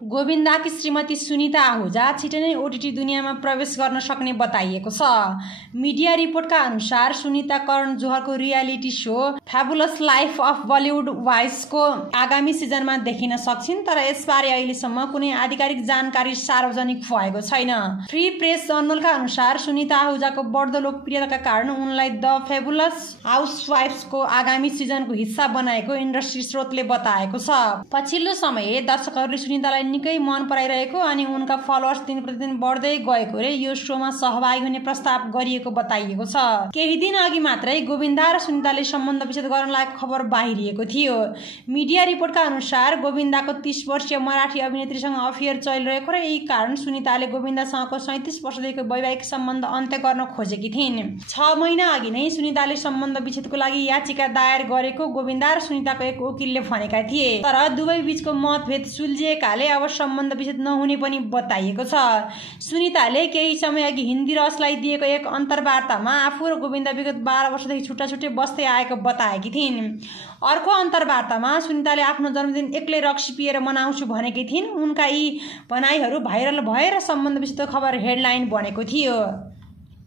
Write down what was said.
गोविन्दाकी श्रीमती सुनिता आहुजा छिटै नै ओटिटी दुनियाँमा प्रवेश गर्न सक्ने बताइएको छ। मिडिया रिपोर्टका अनुसार सुनिता करण जोहरको reality show fabulous life of Bollywood वाइफ्सको आगामी सिजनमा देखिन सक्छिन्, तर यसबारे अहिलेसम्म कुनै आधिकारिक जानकारी सार्वजनिक भएको छैन। फ्री प्रेस जर्नलका अनुसार सुनिता आहुजाको बढ्दो लोकप्रियताका कारण उनलाई द फ्याबुलस हाउसवाइफ्सको आगामी सिजनको हिस्सा बनाएको इन्डस्ट्री स्रोतले बताएको छ। पछिल्लो समय दर्शकहरूले सुनितालाई निकै मन पराइरहेको अनि उनका फलोअर्स दिन प्रतिदिन बढ्दै गएकोले यो शोमा सहभागी हुने प्रस्ताव गरिएको बताइएको छ। केही दिन अघि मात्रै गोविन्दा र सुनिताले सम्बन्ध विच्छेद गर्न लागेको खबर बाहिरिएको थियो। मिडिया रिपोर्टका अनुसार गोविन्दाको 30 वर्षीय मराठी अभिनेत्रीसँग अफेयर चलिरहेको र यही कारण सुनिताले गोविन्दासँगको 37 वर्षदेखिको वैवाहिक सम्बन्ध अन्त्य गर्न खोजेकी थिइन्। 6 महिना अघि नै सुनिताले सम्बन्ध विच्छेदको लागि याचिका दायर गरेको गोविन्दा र सुनिताको एक वकिलले भनेका थिए, तर दुवै बीचको मतभेद सुल्झिएकाले अब सम्बन्ध विच्छेद नहुने पनि बताइएको छ। सुनिताले केही समय अघि हिन्दी रसलाई दिएको एक अन्तर्वार्तामा आफू र गोविन्दा विगत 12 वर्षदेखि छुट्टा छुट्टै बस्दै आएको बताएकी थिइन्। अर्को अन्तर्वार्तामा सुनिताले आफ्नो जन्मदिन एक्लै रक्सी पिएर मनाउँछु भनेकी थिइन्। उनका यी भनाइहरू भाइरल भएर सम्बन्ध विच्छेदको खबर हेडलाइन बनेको थियो।